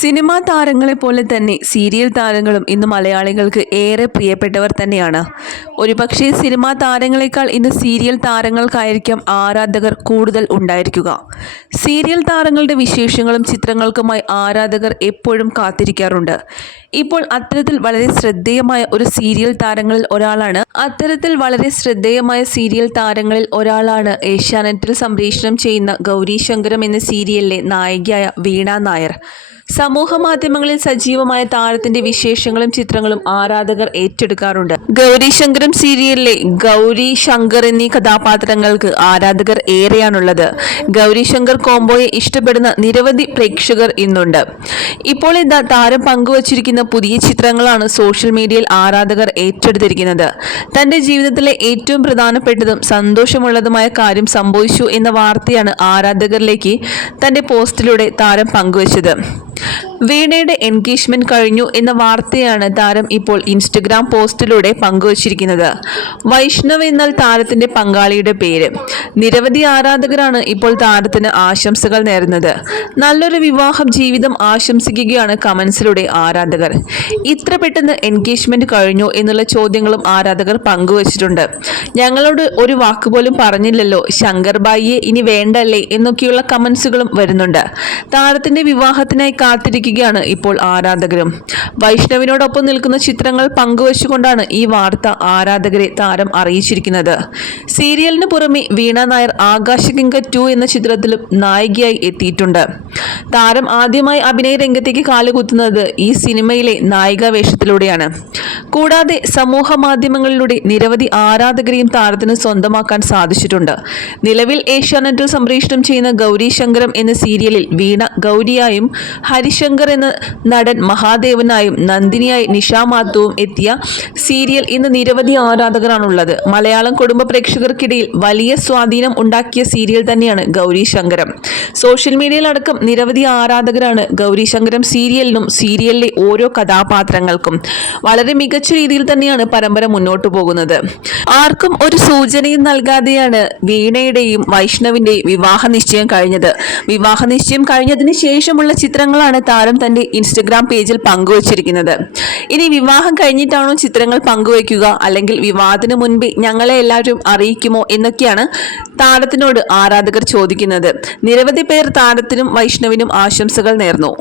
Cinema താരങ്ങളെ പോലെ തന്നെ സീരിയൽ താരങ്ങളും ഇന്ന് മലയാളികൾക്ക് ഏറെ പ്രിയപ്പെട്ടവർ തന്നെയാണ്. ഒരുപക്ഷെ സിനിമാ താരങ്ങളെക്കാൾ ഇന്ന് സീരിയൽ താരങ്ങൾക്കായിരിക്കാം ആരാധകർ കൂടുതൽ ഉണ്ടായിരിക്കുക. സീരിയൽ താരങ്ങളുടെ വിശേഷങ്ങളും ചിത്രങ്ങൾക്കുമായി ആരാധകർ എപ്പോഴും കാത്തിരിക്കാറുണ്ട്. ഇപ്പോൾ അത്തരത്തിൽ വളരെ ശ്രദ്ധേയമായ ഒരു സീരിയൽ താരങ്ങളിൽ ഒരാളാണ്. അത്തരത്തിൽ വളരെ ശ്രദ്ധേയമായ സീരിയൽ താരങ്ങളിൽ ഒരാളാണ് ഏഷ്യാനെറ്റിൽ സംപ്രേഷണം ചെയ്യുന്ന ഗൗരി ശങ്കരം എന്ന സീരിയലിലെ നായികയായ വീണ നായർ. സമൂഹ മാധ്യമങ്ങളിൽ സജീവമായ താരത്തിന്റെ വിശേഷങ്ങളും ചിത്രങ്ങളും ആരാധകർ ഏറ്റെടുക്കാറുണ്ട്. ഗൗരി ശങ്കരം സീരിയലിലെ ഗൗരി ശങ്കർ എന്നീ കഥാപാത്രങ്ങൾക്ക് ആരാധകർ ഏറെയാണുള്ളത്. ഗൗരി ശങ്കർ കോംബോയെ ഇഷ്ടപ്പെടുന്ന നിരവധി പ്രേക്ഷകർ ഇന്നുണ്ട്. ഇപ്പോൾ ഇതാ താരം പങ്കുവച്ചിരിക്കുന്ന പുതിയ ചിത്രങ്ങളാണ് സോഷ്യൽ മീഡിയയിൽ ആരാധകർ ഏറ്റെടുത്തിരിക്കുന്നത്. തന്റെ ജീവിതത്തിലെ ഏറ്റവും പ്രധാനപ്പെട്ടതും സന്തോഷമുള്ളതുമായ കാര്യം സംഭവിച്ചു എന്ന വാർത്തയാണ് ആരാധകരിലേക്ക് തന്റെ പോസ്റ്റിലൂടെ താരം പങ്കുവച്ചത്. വീണയുടെ എൻഗേജ്മെന്റ് കഴിഞ്ഞു എന്ന വാർത്തയാണ് താരം ഇപ്പോൾ ഇൻസ്റ്റഗ്രാം പോസ്റ്റിലൂടെ പങ്കുവച്ചിരിക്കുന്നത്. വൈഷ്ണവ് എന്നാൽ താരത്തിന്റെ പങ്കാളിയുടെ പേര്. നിരവധി ആരാധകരാണ് ഇപ്പോൾ താരത്തിന് ആശംസകൾ നേരുന്നത്. നല്ലൊരു വിവാഹ ജീവിതം ആശംസിക്കുകയാണ് കമൻസിലൂടെ ആരാധകർ. ഇത്ര പെട്ടെന്ന് എൻഗേജ്മെന്റ് കഴിഞ്ഞു എന്നുള്ള ചോദ്യങ്ങളും ആരാധകർ പങ്കുവച്ചിട്ടുണ്ട്. ഞങ്ങളോട് ഒരു വാക്കുപോലും പറഞ്ഞില്ലല്ലോ ശങ്കർ ബായിയെ ഇനി വേണ്ടല്ലേ എന്നൊക്കെയുള്ള കമൻസുകളും വരുന്നുണ്ട്. താരത്തിന്റെ വിവാഹത്തിനായി കാത്തിരിക്കുകയാണ് ഇപ്പോൾ ആരാധകരും. വൈഷ്ണവിനോടൊപ്പം നിൽക്കുന്ന ചിത്രങ്ങൾ പങ്കുവച്ചുകൊണ്ടാണ് ഈ വാർത്ത ആരാധകരെ താരം അറിയിച്ചിരിക്കുന്നത്. സീരിയലിന് പുറമെ വീണ നായർ ആകാശഗംഗ ടു എന്ന ചിത്രത്തിലും നായികയായി എത്തിയിട്ടുണ്ട്. താരം ആദ്യമായി അഭിനയ രംഗത്തേക്ക് കാലുകുത്തുന്നത് ഈ സിനിമയിലെ നായിക വേഷത്തിലൂടെയാണ് കൂടാതെ സമൂഹ മാധ്യമങ്ങളിലൂടെ നിരവധി ആരാധകരെയും താരത്തിന് സ്വന്തമാക്കാൻ സാധിച്ചിട്ടുണ്ട്. നിലവിൽ ഏഷ്യാനെറ്റിൽ സംപ്രേഷണം ചെയ്യുന്ന ഗൗരി ശങ്കരം എന്ന സീരിയലിൽ വീണ ഗൗരിയായും ഹരിശങ്കർ എന്ന നടൻ മഹാദേവനായും നന്ദിനിയായി നിഷ മാത്തുവും എത്തിയ സീരിയൽ ഇന്ന് നിരവധി ആരാധകരാണുള്ളത്. മലയാളം കുടുംബ പ്രേക്ഷകർക്കിടയിൽ വലിയ സ്വാധീനം ഉണ്ടാക്കിയ സീരിയൽ തന്നെയാണ് ഗൗരി ശങ്കരം. സോഷ്യൽ മീഡിയയിലടക്കം നിരവധി ആരാധകരാണ് ഗൗരി ശങ്കരം സീരിയലിനും സീരിയലിലെ ഓരോ കഥാപാത്രങ്ങൾക്കും. വളരെ മികച്ച രീതിയിൽ തന്നെയാണ് പരമ്പര മുന്നോട്ടു പോകുന്നത്. ആർക്കും ഒരു സൂചനയും നൽകാതെയാണ് വീണയുടെയും വൈഷ്ണവിന്റെയും വിവാഹ നിശ്ചയം കഴിഞ്ഞത്. വിവാഹ നിശ്ചയം കഴിഞ്ഞതിന് ശേഷമുള്ള ചിത്രങ്ങളാണ് താരം തന്റെ ഇൻസ്റ്റഗ്രാം പേജിൽ പങ്കുവച്ചിരിക്കുന്നത്. ഇനി വിവാഹം കഴിഞ്ഞിട്ടാണോ ചിത്രങ്ങൾ പങ്കുവയ്ക്കുക? അല്ലെങ്കിൽ വിവാഹത്തിന് മുൻപേ ഞങ്ങളെ എല്ലാവരും അറിയിക്കുമോ? എന്നൊക്കെയാണ് താരത്തിനോട് ആരാധകർ ചോദിക്കുന്നത്. നിരവധി പേർ താരത്തിനും വൈഷ്ണവിനും ആശംസകൾ നേർന്നു.